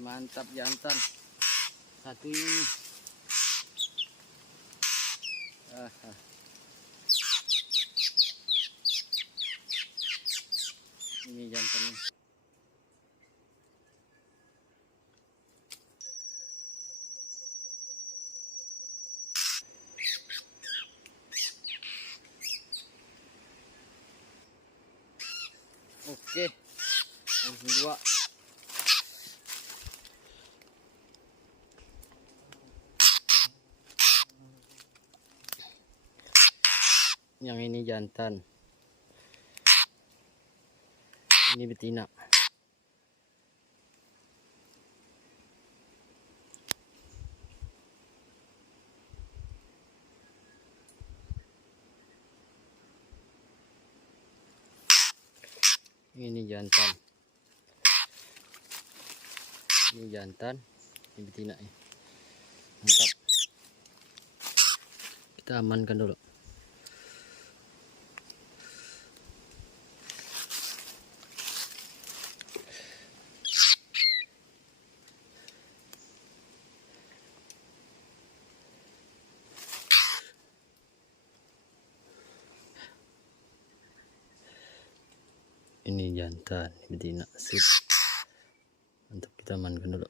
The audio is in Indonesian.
mantap jantan. Satu ini. Ini jantannya. Oke, langsung dua. Yang ini jantan, ini betina. Ini jantan, ini jantan, ini betina ya. Mantap. Kita amankan dulu. Ini jantan, betina, sip. Mantap, kita amankan dulu.